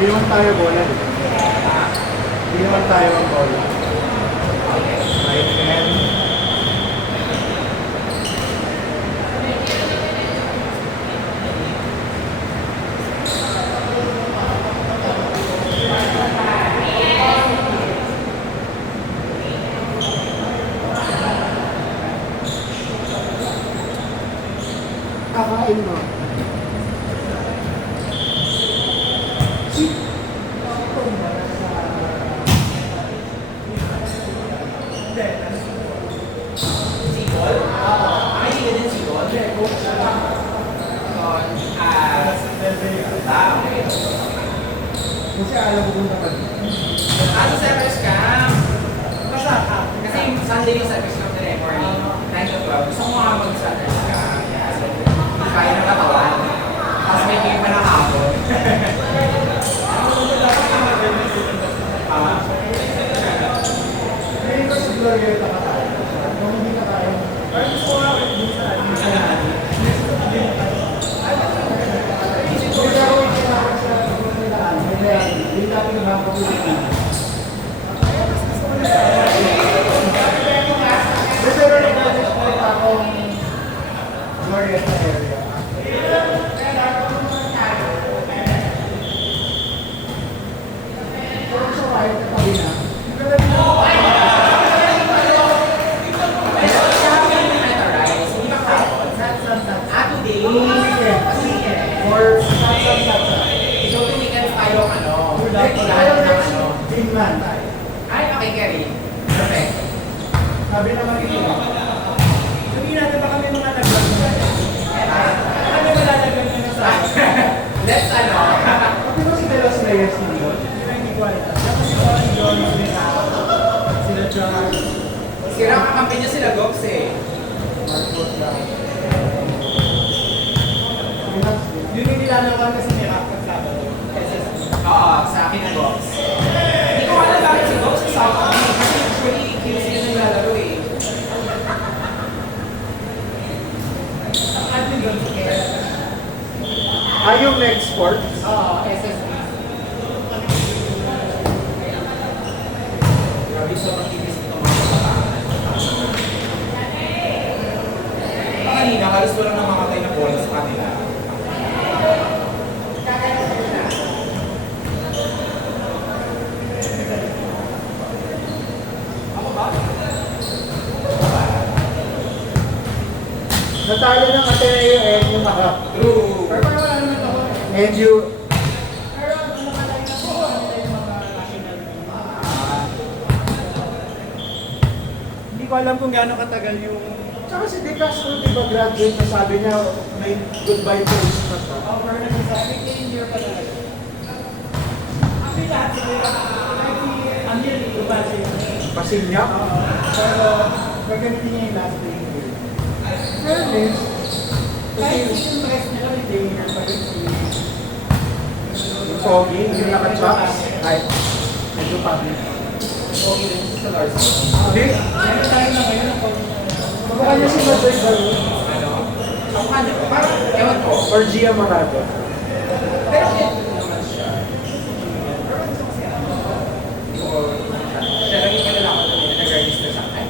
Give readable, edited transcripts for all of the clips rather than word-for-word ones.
Hindi naman tayo bola. Hindi naman tayo ang bola. Right hand. Kakain mo. Kasi alam mo kung naman. Sa service cam. Basta ka. Kasi Sunday yung service cam nila morning. 9 to 12. Gusto mo nga mag-service cam. Hindi kaya ng katawan. Tapos may game pa ng hapon. Ngayon ko sa Glorieta ka tayo. Kung hindi na tayo. Pero gusto ko nga minsan. Hindi natin naman pag-ulitin. Pero nag-project akong Glorieta area. Pero sa kahit katabi na, Ay, okay, Gary. Perfect. sabi naman ito. Sabihin natin baka may mga nag-vlog dyan. Ano ba lalagyan nyo na sa akin? Let's ano. Pati ba si De Los Reyes nito? Hindi ko alam. Tapos si Orange Jones nila. Sila John. Sira ang kakampi niya sila, Gox eh. Marcos lang. Yun yung nilalawan kasi ni Rock ng Sabado. Oo, sa akin ang Gox. Hindi ko alam bakit si Gox sa akin. Kasi usually, QC yun yung lalaro eh. Ang atin doon sa kaya. Yung next sport? Oo, SSB. Grabe, sobrang ibis nito mga kabataan. Kanina, halos walang namamatay na bola sa kanila. Natalo ng Ateneo and yung True. Pero parang wala naman ako. and you Pero ano nakalagay na po, ano tayo yung mga national team. Hindi ko alam kung gaano katagal yung... tsaka si De Castro, di ba graduate na sabi niya may goodbye post na siya. Over na siya. May 10 year pa talaga. Actually lahat sila. Kahit si Amir, Lubache. Pasilya? Pero gagamitin niya yung last day year. Fairness. Kahit yung rest nila may day year pa rin si... Yung Sogi, yung naka-chops. Ay, medyo pangit. Okay din sa Larson. Hindi. Meron tayo na ngayon ang Mukha niya si Madrid Baru. Ano? Ang kanya, parang, ewan ko. Or Gia Morado. Pero ito naman siya. Pero gusto ko siya. Siya lagi ka nalaman na nag-register sa akin.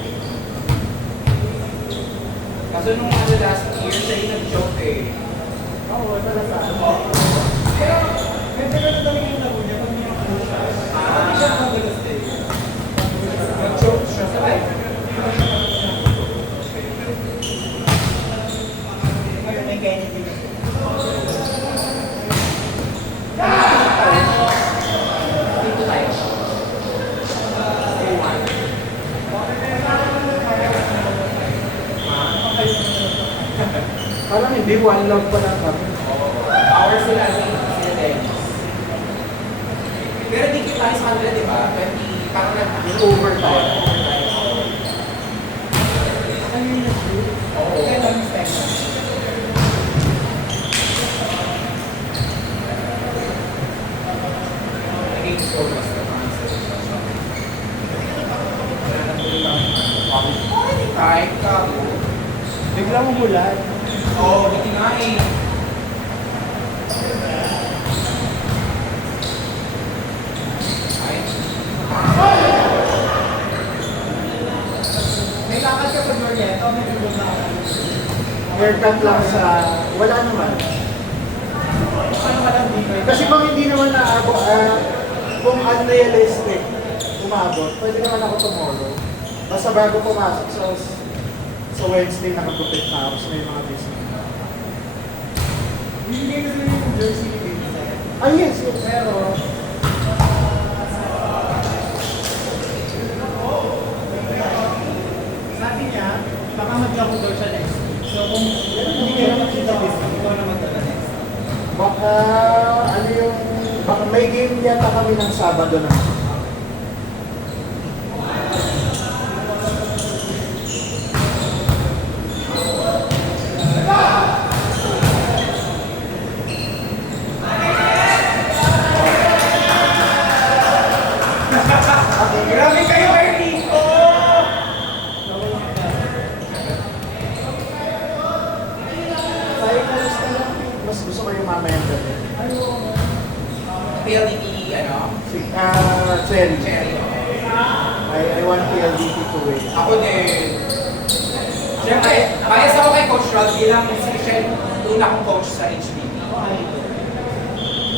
Kaso nung ano last year, siya yung nag-joke eh. Oo, wala sa ano. Pero, ganda na talaga yung laro niya pag niya ano siya. Hindi siya madalas day. Nag-joke siya sa live. Ngayon may kaya niya. Dito tayo. Parang hindi, one love pa lang kami. Hours sila, sila Dennis. Pero di kita sa kanila, di ba? 20, parang Yung overtime. Ano yung nag-do? Oo. Kaya lang mistake na. Naging score mas na kahit ka. Biglang umulan. Oo, buti nga eh. haircut lang sa... Wala naman. Ano ka lang dito? Kasi kung hindi naman naabot, kung unrealistic umabot, pwede naman ako tomorrow. Basta bago pumasok sa Wednesday, nakagupit na ako sa may mga business. Hindi kasi yung jersey ni Vincent. Ah, yes, yes. Pero, sabi niya, baka mag-lako daw siya next week. So kung hindi kayo makita this week, ikaw na magdala next week. Baka, ano yung... Baka may game yata kami ng Sabado na. Grabe kayo kay Rico! Tayo ka lang. Mas gusto ko yung mamayang gabi. PLDT, ano? Cherry. Cherry. I want PLDT to win. Ako din. Siyempre, bias ako kay Coach Rod bilang siya yung una kong coach sa HBP.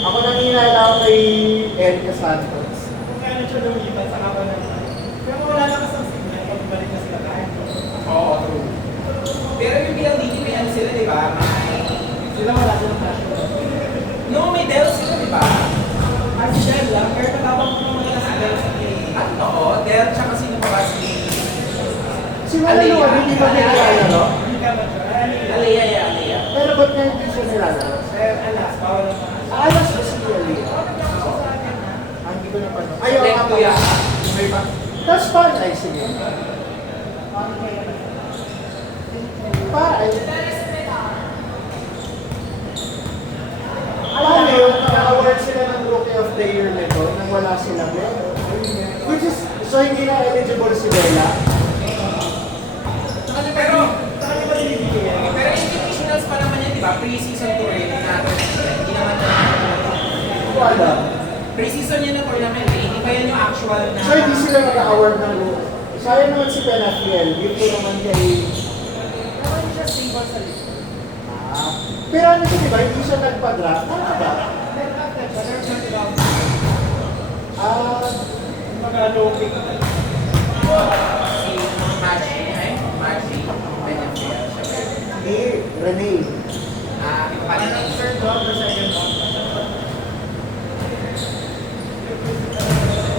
Ako nanginala ako kay Erika Santos. Kaya na siya lumipat sa kawalan. Pero wala na kasang signal pag balik na sila kahit. Oo, true. Pero yung PLDT may ano sila, di ba? Sila wala silang passion. No, may Dell sila, di ba? Si Del lang, pero katapang ko naman na si Del sa game. Ano, Dell tsaka sino pa ba si... Si Malalo, hindi ba nila no? Hindi ka ba siya? Alea, Alea. Pero ba't nga hindi siya nilalaro? Alas, bawal ang passion. Alas ba si Aliyah? Hindi ko na pa. Ayaw nga pa. Kuya. May pa. Tapos paano ay sige? Paano? Alam mo yun, na-award sila ng Rookie of the Year nito nang wala silang Bella. Which is, so hindi na eligible si Bella. Pero, Saan niyo ba binibigyan? pero invitationals pa naman yan, di ba? Pre-season tournament natin. Hindi naman na... Wala. Pre-season yan na tournament eh. Hindi pa yan yung actual na... So hindi sila nag-award ng Rookie. Sayang naman si Penafiel. Dito naman kay... Naman siya stable sa list. Pero ano siya, di ba? Hindi siya nagpa-draft. Ano ba? Then after, there's no doubt. Mag-low pick. Si Maggie, eh? Maggie. Benefit. Ni Rene. Iba pa rin. Third round or second round.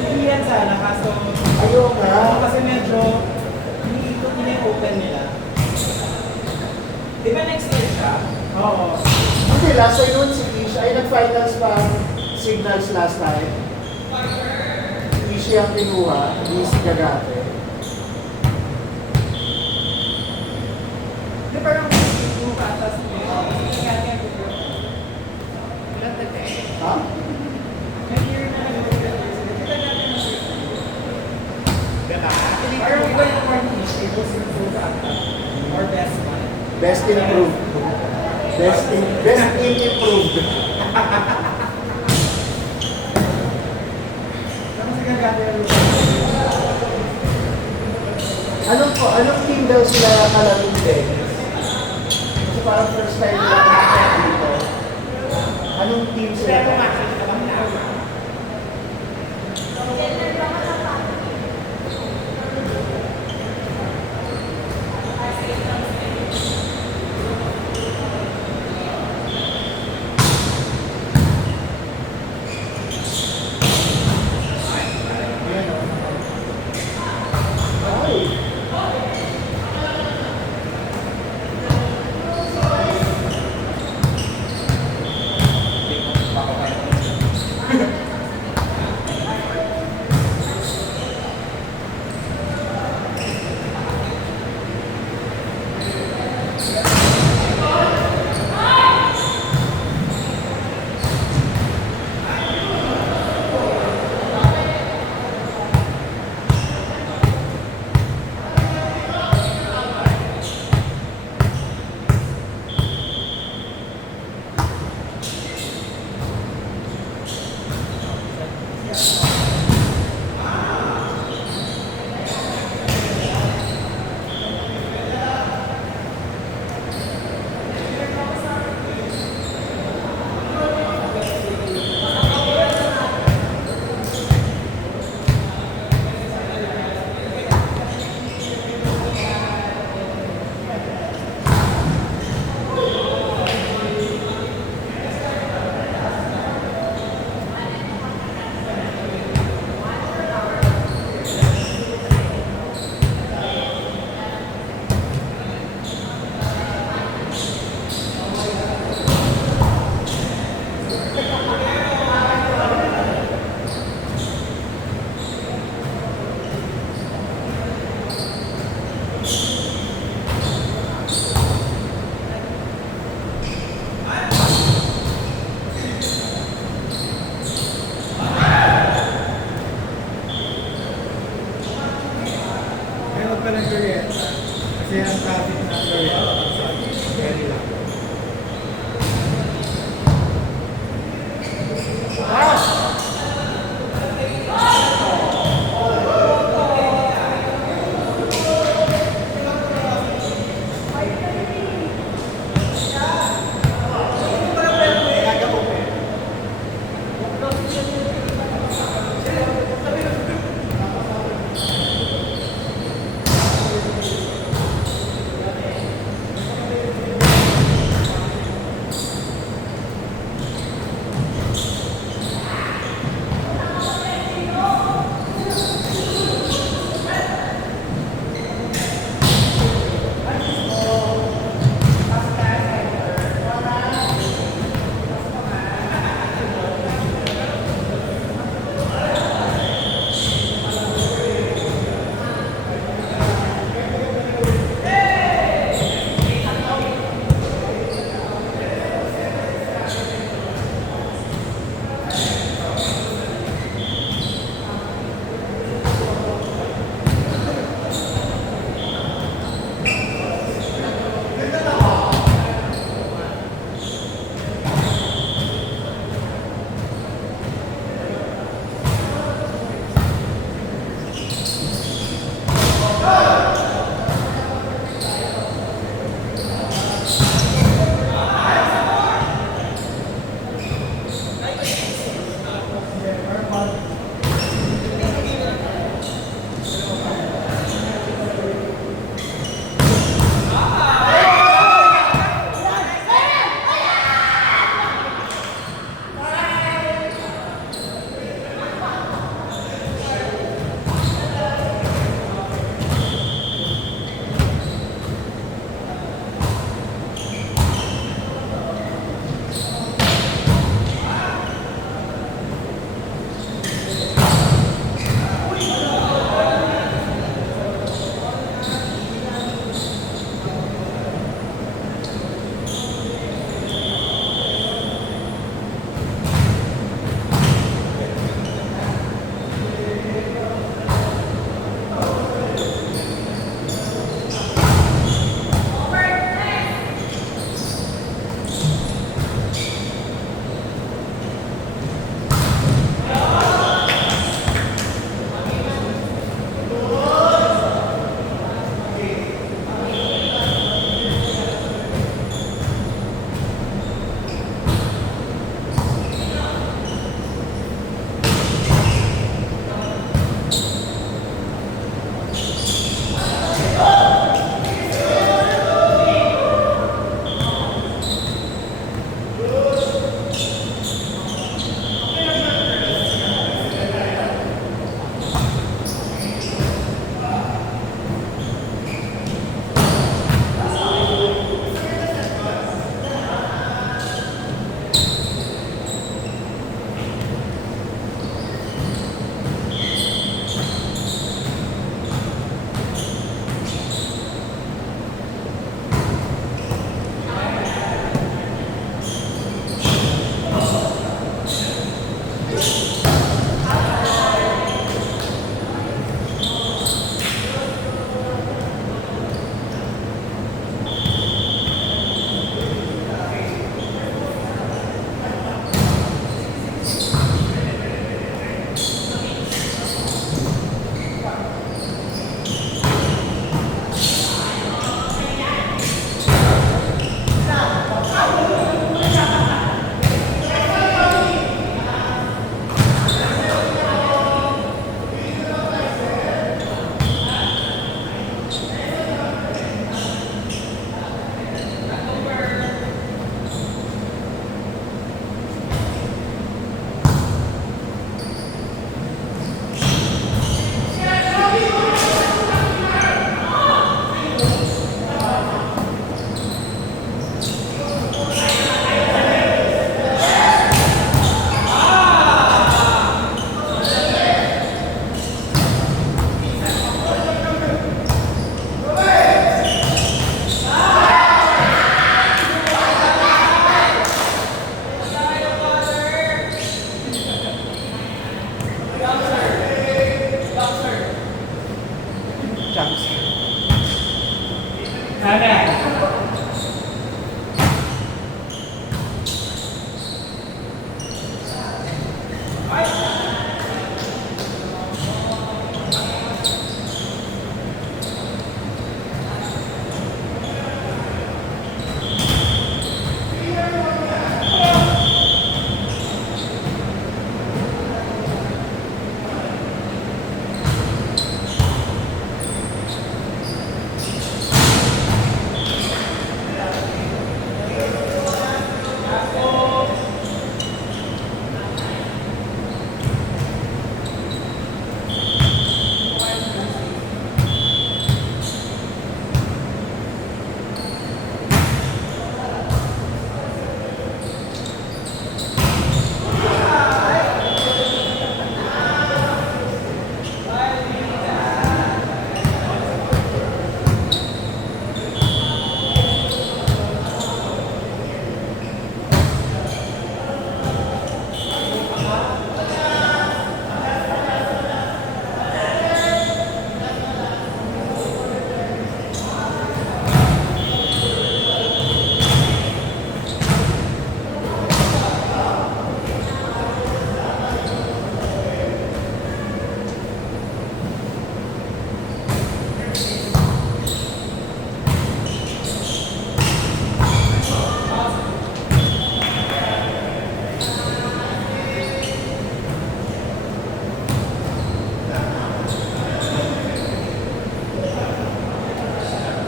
Hindi yan sana, kaso Ayaw nga. kasi medyo iniikot nila yung open nila. Di ba next year siya? Oo. Hindi, last time nun si Isha ay nag-finals pa ang Signals last time. Isha ang kinuha, hindi si Gagate. Hindi, parang yung katas nila. Ilan na tayo? Ha? May year na Parang iba yung or best one. Best improved. Best in improved. Tapos nagaganda yung Anong team daw sila kalaro din? Kasi parang first time nila nakakita dito. Anong team sila? pero